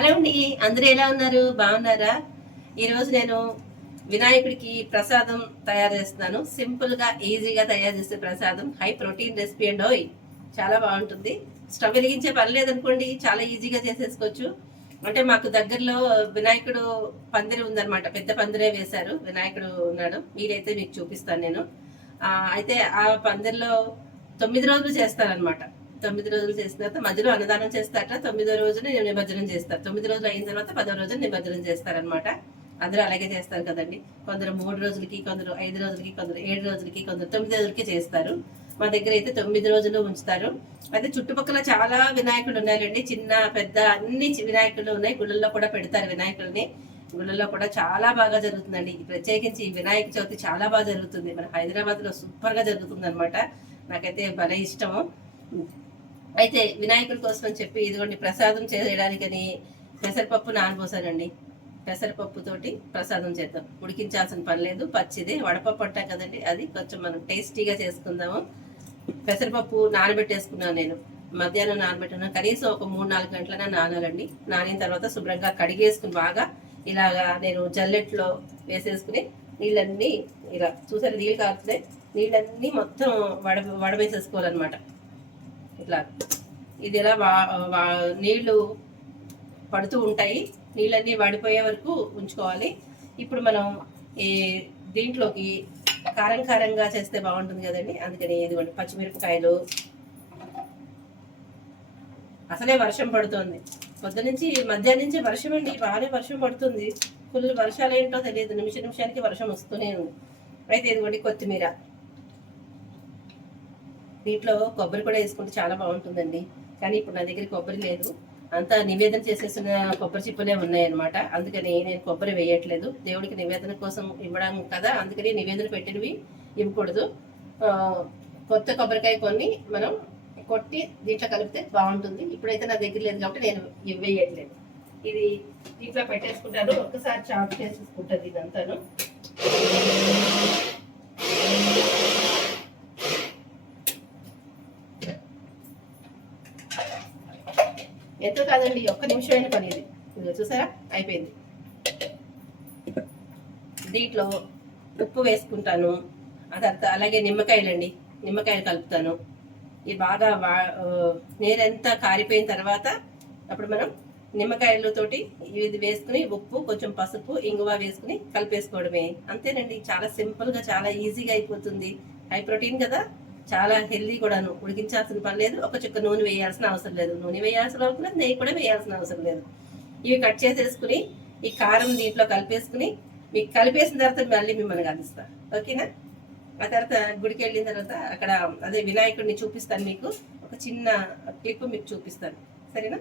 Hello అండి, అందరూ ఎలా ఉన్నారు? బాగున్నారా? ఈరోజు నేను వినాయకుడికి ప్రసాదం తయారు చేస్తున్నాను. సింపుల్గా ఈజీగా తయారు చేసే ప్రసాదం, హై ప్రోటీన్ రెసిపీ అండ్ ఓయ్ చాలా బాగుంటుంది. స్టవ్ వెలిగించే పని లేదనుకోండి, చాలా ఈజీగా చేసేసుకోవచ్చు. అంటే మాకు దగ్గరలో వినాయకుడు పందిరి ఉందన్నమాట. పెద్ద పందిరే వేశారు, వినాయకుడు ఉన్నాడు. మీరైతే మీకు చూపిస్తాను నేను. అయితే ఆ పందిరిలో 9 రోజులు చేస్తారనమాట. 9 రోజులు చేసిన తర్వాత మధ్యలో అన్నదానం చేస్తారట. 9వ రోజున నిమజ్జనం చేస్తారు. 9 రోజులు అయిన తర్వాత 10వ రోజున నిమజ్జనం చేస్తారనమాట. అందరూ అలాగే చేస్తారు కదండి. కొందరు 3 రోజులకి, కొందరు 5 రోజులకి, కొందరు 7 రోజులకి, కొందరు 9 రోజులకి చేస్తారు. మా దగ్గర అయితే 9 రోజులు ఉంచుతారు. అయితే చుట్టుపక్కల చాలా వినాయకులు ఉన్నాయండి, చిన్న పెద్ద అన్ని వినాయకులు ఉన్నాయి. గుళ్ళల్లో కూడా పెడతారు వినాయకుల్ని. గుళ్ళల్లో కూడా చాలా బాగా జరుగుతుందండి. ప్రత్యేకించి వినాయక చవితి చాలా బాగా జరుగుతుంది. మన హైదరాబాద్ లో సూపర్ గా జరుగుతుంది అనమాట. నాకైతే భలే ఇష్టము. అయితే వినాయకుడి కోసం అని చెప్పి ఇదిగోండి ప్రసాదం చేయడానికని పెసరపప్పు నానబోసానండి. పెసరపప్పుతోటి ప్రసాదం చేద్దాం. ఉడికించాల్సిన పని లేదు, పచ్చిది వడపప్పు అంటాం కదండి, అది కొంచెం మనం టేస్టీగా చేసుకుందాము. పెసరపప్పు నానబెట్టేసుకున్నాను నేను. మధ్యాహ్నం నానబెట్టుకున్నాను. కనీసం ఒక 3-4 గంటలైనా నానాలండి. నానిన తర్వాత శుభ్రంగా కడిగేసుకుని బాగా ఇలాగా నేను జల్లెట్లో వేసేసుకుని నీళ్ళన్నీ ఇలా చూసారు, నీళ్ళు కారుతున్నాయి. నీళ్ళన్నీ మొత్తం వడవేసేసుకోవాలన్నమాట. ఇట్లా ఇది ఇలా నీళ్లు పడుతూ ఉంటాయి. నీళ్ళన్నీ వడిపోయే వరకు ఉంచుకోవాలి. ఇప్పుడు మనం ఈ దీంట్లోకి కారం కారంగా చేస్తే బాగుంటుంది కదండి, అందుకని ఇదిగోండి పచ్చిమిరపకాయలు. అసలే వర్షం పడుతుంది, పొద్దునుంచి మధ్యాహ్నం నుంచి వర్షం అండి, బాగానే వర్షం పడుతుంది. ఫుల్ వర్షాలు ఏంటో తెలియదు, నిమిషానికి వర్షం వస్తూనే ఉంది. అయితే ఇదిగోండి కొత్తిమీర. దీంట్లో కొబ్బరి కూడా వేసుకుంటే చాలా బాగుంటుందండి. కానీ ఇప్పుడు నా దగ్గర కొబ్బరి లేదు, అంతా నివేదన చేసేసిన కొబ్బరి చిప్పలే ఉన్నాయన్నమాట. అందుకని నేను కొబ్బరి వేయట్లేదు. దేవుడికి నివేదన కోసం ఇవ్వడం కదా, అందుకని నివేదన పెట్టినవి ఇవ్వకూడదు. కొత్త కొబ్బరికాయ కొన్ని మనం కొట్టి దీంట్లో కలిపితే బాగుంటుంది. ఇప్పుడైతే నా దగ్గర లేదు కాబట్టి నేను ఇవి వేయట్లేదు. ఇది దీంట్లో పెట్టేసుకుంటాను, ఒక్కసారి చాప్ చేసేసుకుంటుంది ఇదంతాను. ఎంతో కాదండి, ఒక్క నిమిషమైన పని ఇది. ఇది చూసారా, అయిపోయింది. దీంట్లో ఉప్పు వేసుకుంటాను. అదంతా అలాగే నిమ్మకాయలండి, నిమ్మకాయలు కలుపుతాను. ఇది బాగా నీరంతా కారిపోయిన తర్వాత అప్పుడు మనం నిమ్మకాయలతోటి ఇది వేసుకుని ఉప్పు, కొంచెం పసుపు, ఇంగువ వేసుకుని కలిపేసుకోవడమే. అంతేనండి, చాలా సింపుల్గా చాలా ఈజీగా అయిపోతుంది. హై ప్రోటీన్ కదా, చాలా హెల్దీ కూడాను. ఉడికించాల్సిన పని లేదు, ఒక చుక్క నూనె వేయాల్సిన అవసరం లేదు. నూనె వేయాల్సిన అవసరం లేదు, నెయ్యి కూడా వేయాల్సిన అవసరం లేదు. ఇవి కట్ చేసేసుకుని ఈ కారం దీంట్లో కలిపేసుకుని మీకు కలిపేసిన తర్వాత మళ్ళీ మిమ్మల్ని కలుస్తా, ఓకేనా? ఆ తర్వాత గుడికి వెళ్ళిన తర్వాత అక్కడ అదే వినాయకుడిని చూపిస్తాను మీకు. ఒక చిన్న క్లిప్ మీకు చూపిస్తాను, సరేనా?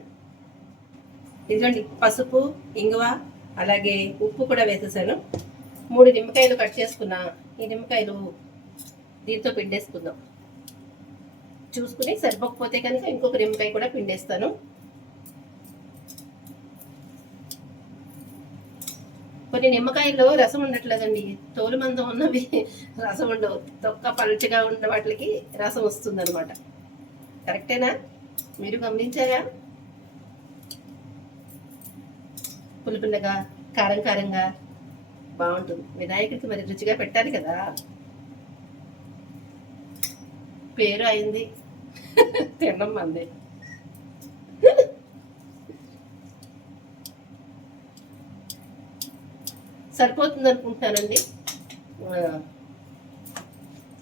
ఇదిగోండి పసుపు, ఇంగువ, అలాగే ఉప్పు కూడా వేసేసాను. 3 నిమ్మకాయలు కట్ చేసుకున్నా. ఈ నిమ్మకాయలు దీంతో పిండేసుకుందాం. చూసుకుని సరిపోకపోతే కనుక ఇంకొక నిమ్మకాయ కూడా పిండేస్తాను. కొన్ని నిమ్మకాయల్లో రసం ఉండట్లేదండి, తోలు మందం ఉన్నవి రసం ఉండవు. తొక్క పలుచగా ఉన్న వాటికి రసం వస్తుంది అనమాట. కరెక్టేనా? మీరు గమనించారా? పులుపుల్లగా, కారం కారంగా బాగుంటుంది. వినాయకుడికి మరి రుచిగా పెట్టాలి కదా, పేరు అయింది తినడం మంది. సరిపోతుంది అనుకుంటున్నానండి.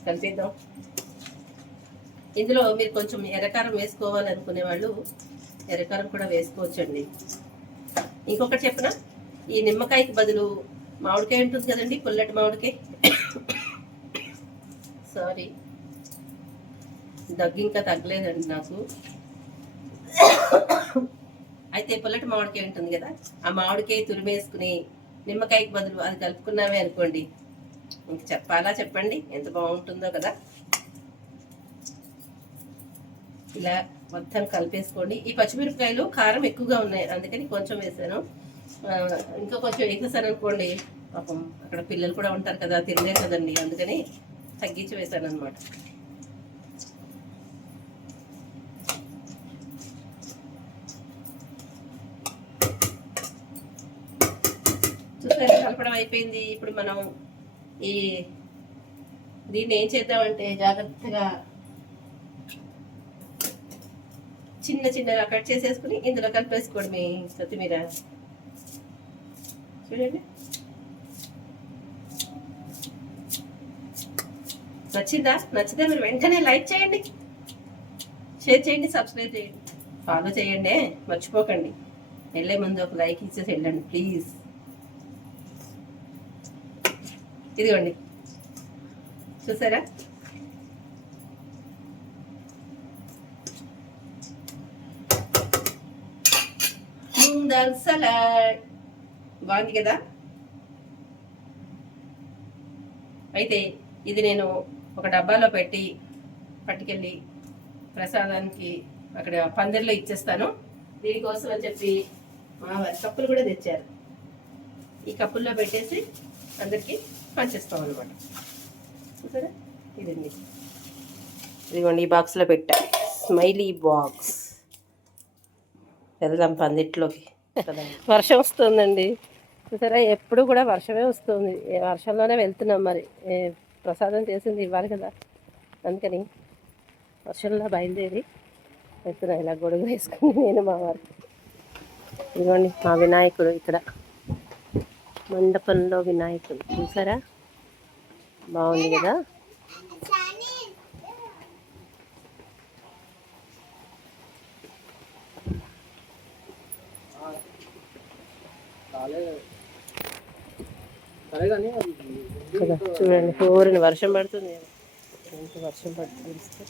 కలిపిద్దాం. ఇందులో మీరు కొంచెం ఎర్రకారం వేసుకోవాలనుకునే వాళ్ళు ఎర్రకారం కూడా వేసుకోవచ్చండి. ఇంకొకటి చెప్పనా, ఈ నిమ్మకాయకి బదులు మామిడికాయ ఉంటుంది కదండి, పుల్లటి మామిడికాయ. సారీ, దగ్గు ఇంకా తగ్గలేదండి నాకు. అయితే పుల్లటి మామిడికాయ ఉంటుంది కదా, ఆ మామిడికాయ తురిమేసుకుని నిమ్మకాయకి బదులు అది కలుపుకున్నామే అనుకోండి, ఇంక చెప్పాలా చెప్పండి, ఎంత బాగుంటుందో కదా. ఇలా మొత్తం కలిపేసుకోండి. ఈ పచ్చిమిరపకాయలు కారం ఎక్కువగా ఉన్నాయి, అందుకని కొంచెం వేసాను. ఇంకా కొంచెం వేసేసాను అనుకోండి, పాపం అక్కడ పిల్లలు కూడా ఉంటారు కదా, తినలేరు కదండి, అందుకని తగ్గించి వేసాను అనమాట. చూసారా కలపడం అయిపోయింది. ఇప్పుడు మనం ఈ దీన్ని ఏం చేద్దామంటే జాగ్రత్తగా చిన్న చిన్నగా కట్ చేసేసుకుని ఇందులో కలిపేసుకోవడమే. కొత్తిమీర చూడండి. నచ్చితే మీరు వెంటనే లైక్ చేయండి, షేర్ చేయండి, సబ్స్క్రైబ్ చేయండి, ఫాలో చేయండి, మర్చిపోకండి. వెళ్ళే ముందు ఒక లైక్ ఇచ్చేసి వెళ్ళండి ప్లీజ్. ఇదిగోండి చూసారా, మూంగ్ దాల్ సలాడ్ బాగుంది కదా. అయితే ఇది నేను ఒక డబ్బాలో పెట్టి పట్టుకెళ్ళి ప్రసాదానికి అక్కడ పందిరిలో ఇచ్చేస్తాను. దీనికోసం అని చెప్పి మా వారి కప్పులు కూడా తెచ్చారు. ఈ కప్పుల్లో పెట్టేసి అందరికీ పంచేస్తాం అనమాట. చూసారా, ఇదండి. ఇదిగోండి ఈ బాక్స్లో పెట్టా, స్మైలీ బాక్స్. వెళ్దాం పందిట్లోకి. వర్షం వస్తుందండి, చూసారా, ఎప్పుడు కూడా వర్షమే వస్తుంది. వర్షంలోనే వెళ్తున్నాం. మరి ప్రసాదం చేసింది ఇవ్వాలి కదా, అందుకని వర్షంలో బయలుదేరి వెళ్తున్నా. ఇలా గొడుగు వేసుకుని నేను మా వారు. ఇదిగోండి మా వినాయకుడు, ఇక్కడ మండపంలో వినాయకుడు చూసారా, బాగుంది కదా. చూడండి ఊరిని వర్షం పడుతుంది, వర్షం పడుతుంది.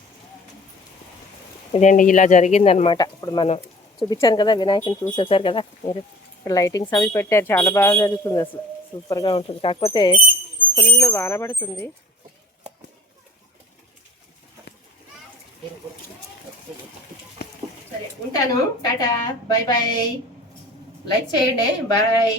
ఇదండి ఇలా జరిగిందనమాట. ఇప్పుడు మనం చూపించాను కదా, వినాయకుని చూసేసారు కదా మీరు. ఇక్కడ లైటింగ్స్ అవి పెట్టారు, చాలా బాగా జరుగుతుంది, అసలు సూపర్గా ఉంటుంది. కాకపోతే ఫుల్ వాన పడుతుంది. సరే ఉంటాను, టాటా, బాయ్ బాయ్. లైక్ చేయండి, బాయ్.